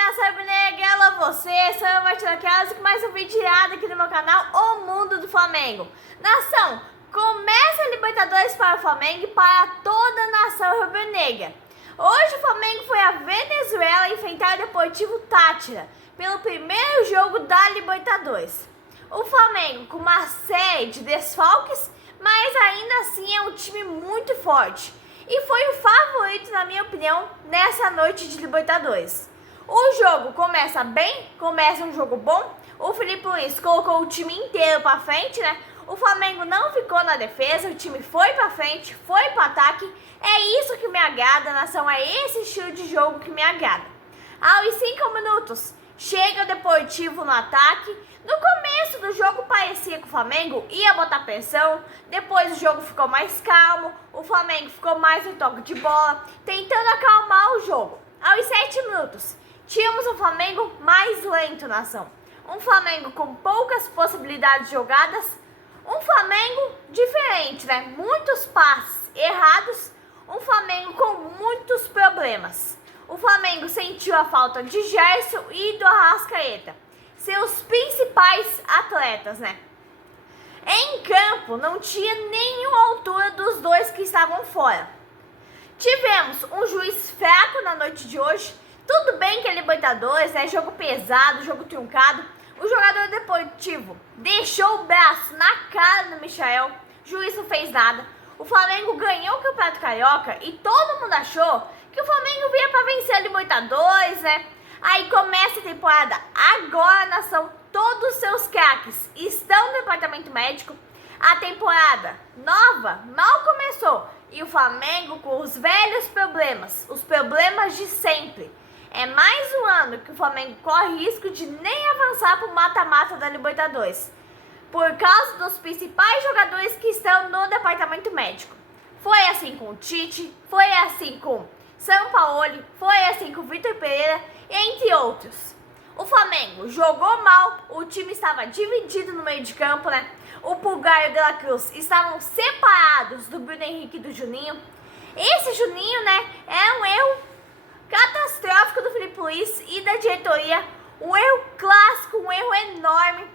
nação negra, alô você, sou eu, Martina Quelas, com mais um vídeo tirado aqui no meu canal, O Mundo do Flamengo. Nação, começa a Libertadores para o Flamengo e para toda a nação rubro-negra. Hoje o Flamengo foi à Venezuela enfrentar o Deportivo Táchira pelo primeiro jogo da Libertadores. O Flamengo com uma série de desfalques, mas ainda assim é um time muito forte. E foi o favorito, na minha opinião, nessa noite de Libertadores. O jogo começa bem, começa um jogo bom. O Felipe Luiz colocou o time inteiro para frente, né? O Flamengo não ficou na defesa, o time foi para frente, foi para ataque. É isso que me agrada, nação, é esse estilo de jogo que me agrada. Aos 5 minutos, chega o Deportivo no ataque. No começo do jogo parecia que o Flamengo ia botar pressão, depois o jogo ficou mais calmo, o Flamengo ficou mais no toque de bola, tentando acalmar o jogo. Aos 7 minutos, tínhamos um Flamengo mais lento, nação. Um Flamengo com poucas possibilidades de jogadas, um Flamengo diferente, né? Muitos passes errados, um Flamengo com muitos problemas. O Flamengo sentiu a falta de Gerson e do Arrascaeta, seus principais atletas, né? Em campo não tinha nenhuma altura dos dois que estavam fora. Tivemos um juiz fraco na noite de hoje. Tudo bem que é Libertadores, é jogo pesado, jogo truncado. O jogador deportivo deixou o braço na cara do Michael. O juiz não fez nada. O Flamengo ganhou o Campeonato Carioca e todo mundo achou que o Flamengo vinha para vencer a Libertadores, né? Aí começa a temporada. Agora, nação, todos os seus craques estão no departamento médico. A temporada nova mal começou. E o Flamengo com os velhos problemas, os problemas de sempre. É mais um ano que o Flamengo corre risco de nem avançar para o mata-mata da Libertadores, por causa dos principais jogadores que estão no departamento médico. Foi assim com o Tite, foi assim com Sampaoli, foi assim com o Vitor Pereira, entre outros. O Flamengo jogou mal, o time estava dividido no meio de campo, né? O Pulgar e o De La Cruz estavam separados do Bruno Henrique e do Juninho. Esse Juninho, né, é um erro catastrófico do Felipe Luiz e da diretoria. Um erro clássico, um erro enorme.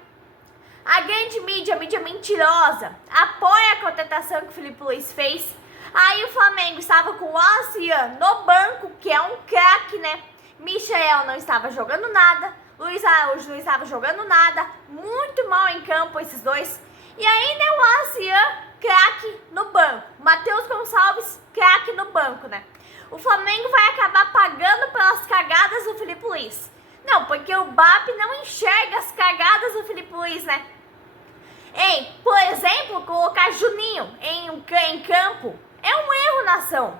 A grande mídia, a mídia mentirosa, apoia a contratação que o Felipe Luiz fez. Aí o Flamengo estava com o Wallace no banco, que é um craque, né? Michael não estava jogando nada, Luiz Araújo não estava jogando nada, muito mal em campo esses dois. E ainda é o Wallace, craque no banco. Matheus Gonçalves, craque no banco, né? O Flamengo vai acabar pagando pelas cagadas do Felipe Luiz. Não, porque o BAP não enxerga as cagadas do Felipe Luiz, né? Por exemplo, colocar Juninho em campo é um erro, nação.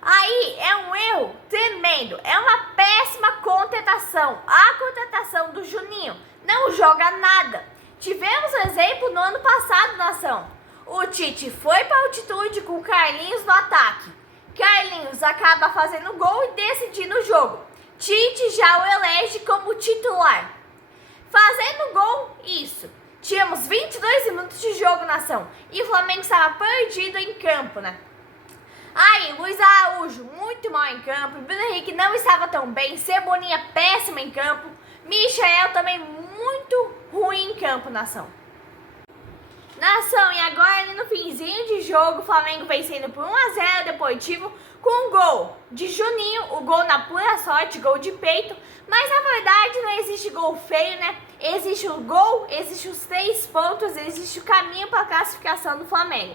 Aí é um erro tremendo, é uma péssima contratação. A contratação do Juninho não joga nada. Tivemos um exemplo no ano passado, nação. O Tite foi para a altitude com o Carlinhos no ataque. Carlinhos acaba fazendo gol e decidindo o jogo. Tite já o elege como titular. Fazendo gol, isso. Tínhamos 22 minutos de jogo, nação. E o Flamengo estava perdido em campo, né? Aí, Luiz Araújo, muito mal em campo. Bruno Henrique não estava tão bem. Cebolinha, péssima em campo. Michael também muito ruim em campo, nação. Nação, e agora ali no finzinho de jogo, o Flamengo vencendo por 1-0 o Deportivo com um gol de Juninho, o gol na pura sorte, gol de peito. Mas na verdade não existe gol feio, né? Existe o gol, existe os 3 pontos, existe o caminho para a classificação do Flamengo.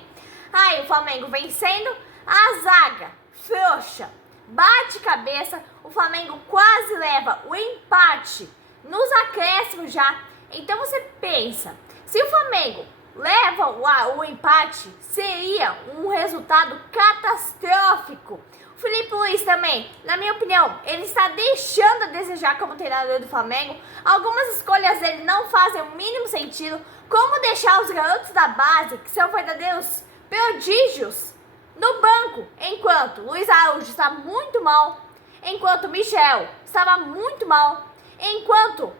Aí o Flamengo vencendo, a zaga frouxa, bate cabeça, o Flamengo quase leva o empate nos acréscimos já. Então você pensa, se o Flamengo leva o empate, seria um resultado catastrófico. O Felipe Luiz também, na minha opinião, ele está deixando a desejar como treinador do Flamengo. Algumas escolhas dele não fazem o mínimo sentido, como deixar os garotos da base, que são verdadeiros prodígios, no banco, enquanto Luiz Araújo está muito mal, enquanto Michel estava muito mal, enquanto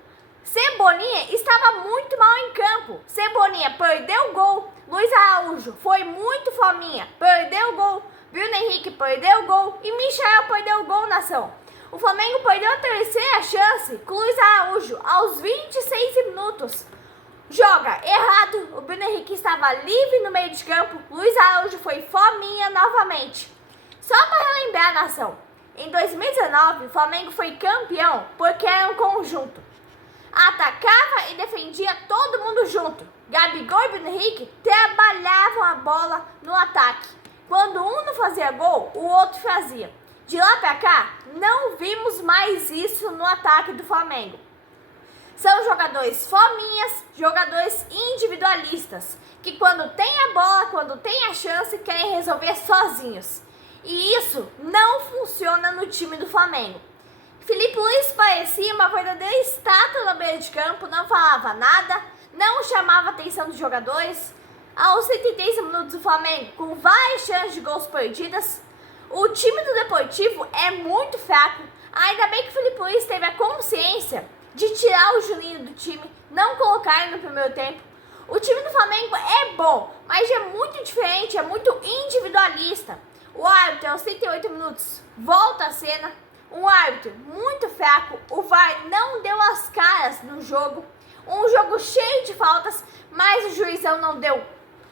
Cebolinha estava muito mal em campo. Cebolinha perdeu o gol. Luiz Araújo foi muito fominha, perdeu o gol. Bruno Henrique perdeu o gol. E Michael perdeu o gol, nação. O Flamengo perdeu a terceira chance com o Luiz Araújo aos 26 minutos. Joga errado, o Bruno Henrique estava livre no meio de campo, Luiz Araújo foi fominha novamente. Só para relembrar, nação, em 2019 o Flamengo foi campeão porque era um conjunto. Atacava e defendia todo mundo junto. Gabigol e Bruno Henrique trabalhavam a bola no ataque. Quando um não fazia gol, o outro fazia. De lá pra cá, não vimos mais isso no ataque do Flamengo. São jogadores fominhas, jogadores individualistas, que quando tem a bola, quando tem a chance, querem resolver sozinhos. E isso não funciona no time do Flamengo. Filipe Luís parecia uma verdadeira estátua na beira de campo, não falava nada, não chamava a atenção dos jogadores. Aos 73 minutos do Flamengo, com várias chances de gols perdidas, o time do Deportivo é muito fraco. Ainda bem que o Filipe Luís teve a consciência de tirar o Juninho do time, não colocar ele no primeiro tempo. O time do Flamengo é bom, mas é muito diferente, é muito individualista. O árbitro, aos 38 minutos, volta a cena. Um árbitro muito fraco, o VAR não deu as caras no jogo. Um jogo cheio de faltas, mas o juizão não deu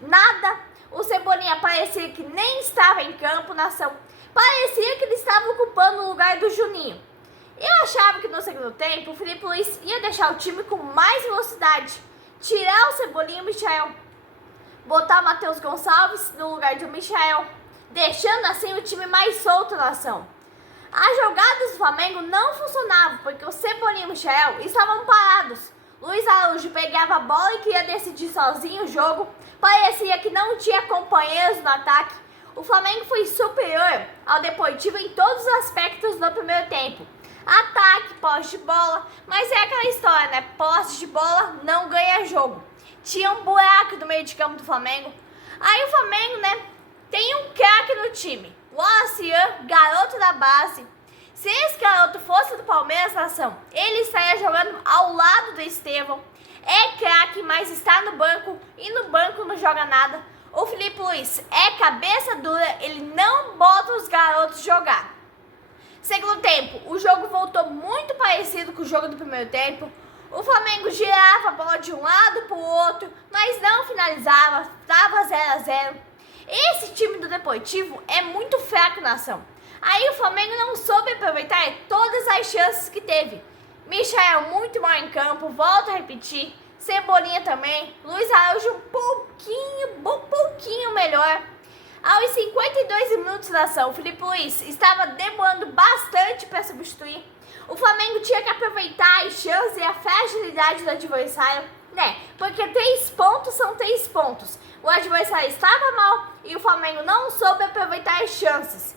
nada. O Cebolinha parecia que nem estava em campo, nação. Parecia que ele estava ocupando o lugar do Juninho. Eu achava que no segundo tempo o Filipe Luís ia deixar o time com mais velocidade, tirar o Cebolinha e o Michael, botar o Matheus Gonçalves no lugar do Michael, deixando assim o time mais solto na ação. As jogadas do Flamengo não funcionavam porque o Cebolinha e o Michael estavam parados. Luiz Araújo pegava a bola e queria decidir sozinho o jogo. Parecia que não tinha companheiros no ataque. O Flamengo foi superior ao Deportivo em todos os aspectos no primeiro tempo. Ataque, posse de bola, mas é aquela história, né? Posse de bola não ganha jogo. Tinha um buraco no meio de campo do Flamengo. Aí o Flamengo, né, tem um craque no time. O Wallace, garoto da base. Se esse garoto fosse do Palmeiras, nação, ele estaria jogando ao lado do Estevão. É craque, mas está no banco e no banco não joga nada. O Filipe Luís é cabeça dura, ele não bota os garotos jogar. Segundo tempo, o jogo voltou muito parecido com o jogo do primeiro tempo. O Flamengo girava a bola de um lado para o outro, mas não finalizava, estava 0 a 0. Esse time do Deportivo é muito fraco na ação. Aí o Flamengo não soube aproveitar todas as chances que teve. Michael muito mal em campo, volto a repetir. Cebolinha também. Luiz Araújo um pouquinho melhor. Aos 52 minutos da ação, o Filipe Luís estava demorando bastante para substituir. O Flamengo tinha que aproveitar as chances e a fragilidade do adversário, né? Porque 3 pontos são 3 pontos. O adversário estava mal e o Flamengo não soube aproveitar as chances.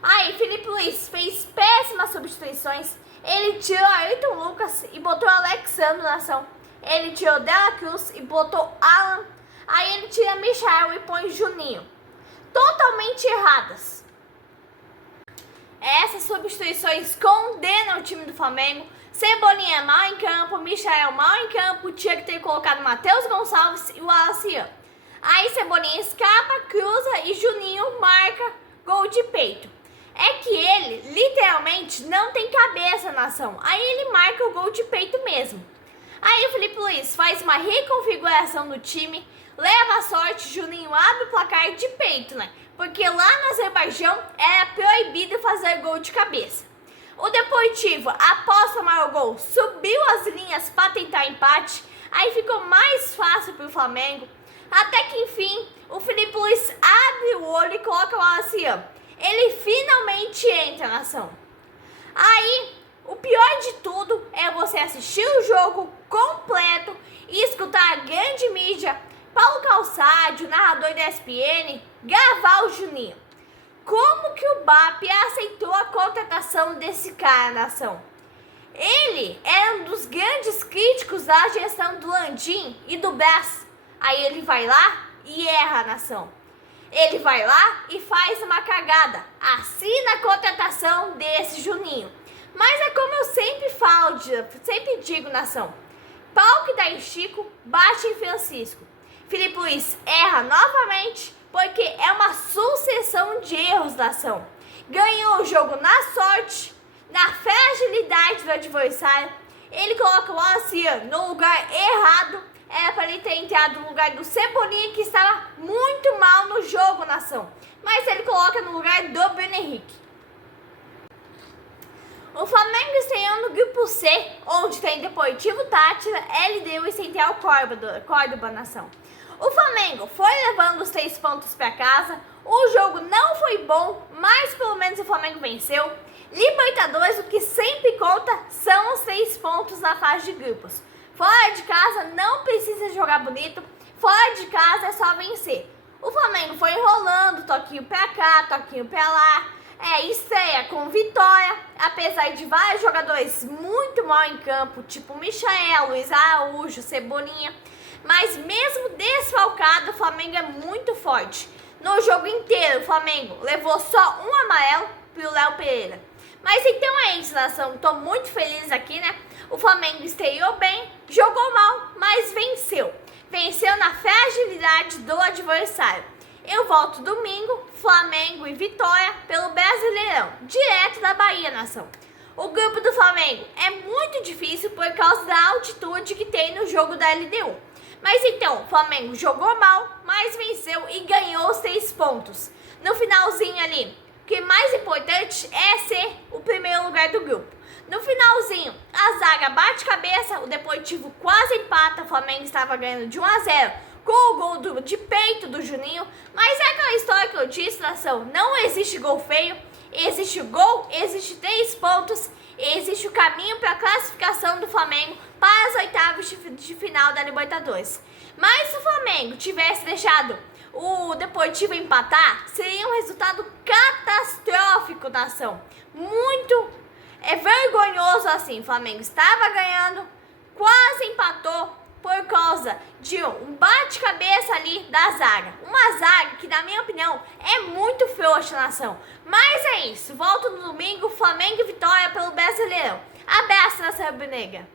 Aí, Filipe Luís fez péssimas substituições. Ele tirou Ayrton Lucas e botou Alexandre na ação. Ele tirou Dela Cruz e botou Alan. Aí ele tira Michael e põe Juninho. Totalmente erradas. Essas substituições condenam o time do Flamengo. Cebolinha mal em campo, Michael mal em campo. Tinha que ter colocado Matheus Gonçalves e o Wallace. Aí Cebolinha escapa, cruza e Juninho marca gol de peito. É que ele literalmente não tem cabeça na ação. Aí ele marca o gol de peito mesmo. Aí o Filipe Luís faz uma reconfiguração do time, leva a sorte, Juninho abre o placar de peito, né? Porque lá no Azerbaijão era proibido fazer gol de cabeça. O Deportivo, após tomar o gol, subiu as linhas para tentar empate. Aí ficou mais fácil para o Flamengo. Até que enfim, o Filipe Luís abre o olho e coloca o Wallace. Ele finalmente entra na ação. Aí, o pior de tudo é você assistir o jogo completo e escutar a grande mídia, Paulo Calçade, o narrador da ESPN, gravar o Juninho. Como que o BAP aceitou a contratação desse cara na ação? Ele é um dos grandes críticos da gestão do Landim e do Brás. Aí ele vai lá e erra a nação. Ele vai lá e faz uma cagada. Assina a contratação desse Juninho. Mas é como eu sempre falo, sempre digo, nação. Pau que dá em Chico, bate em Francisco. Filipe Luís erra novamente porque é uma sucessão de erros da ação. Ganhou o jogo na sorte, na fragilidade do adversário. Ele coloca o Wallace no lugar errado. Era para ele ter entrado no lugar do Cebolinha, que estava muito mal no jogo, nação. Mas ele coloca no lugar do Bruno Henrique. O Flamengo estreou no grupo C, onde tem Deportivo Táchira, LDU e Central Córdoba, nação. O Flamengo foi levando os 3 pontos para casa. O jogo não foi bom, mas pelo menos o Flamengo venceu. Libertadores, o que sempre conta são os 3 pontos na fase de grupos. Fora de casa não precisa jogar bonito, fora de casa é só vencer. O Flamengo foi enrolando, toquinho pra cá, toquinho pra lá. Estreia com vitória, apesar de vários jogadores muito mal em campo, tipo Michael, Luiz Araújo, Cebolinha. Mas mesmo desfalcado, o Flamengo é muito forte. No jogo inteiro, o Flamengo levou só um amarelo pro Léo Pereira. Mas então é isso, nação. Tô muito feliz aqui, né? O Flamengo estreou bem, jogou mal, mas venceu. Venceu na fragilidade do adversário. Eu volto domingo, Flamengo e Vitória pelo Brasileirão, direto da Bahia, nação. O grupo do Flamengo é muito difícil por causa da altitude que tem no jogo da LDU. Mas então, o Flamengo jogou mal, mas venceu e ganhou os 3 pontos. No finalzinho ali, o que é mais importante é ser o primeiro lugar do grupo. No finalzinho, a zaga bate cabeça, o Deportivo quase empata, o Flamengo estava ganhando de 1-0 com o gol de peito do Juninho. Mas é aquela história que eu disse, nação, não existe gol feio, existe gol, existe 3 pontos, existe o caminho para a classificação do Flamengo para as oitavas de final da Libertadores. Mas se o Flamengo tivesse deixado o Deportivo empatar, seria um resultado catastrófico, nação. Muito vergonhoso assim. O Flamengo estava ganhando, quase empatou por causa de um bate-cabeça ali da zaga. Uma zaga que, na minha opinião, é muito frouxa, nação. Mas é isso. Volto no domingo, Flamengo e Vitória pelo Brasileirão. Abraço, nação rubro-negra.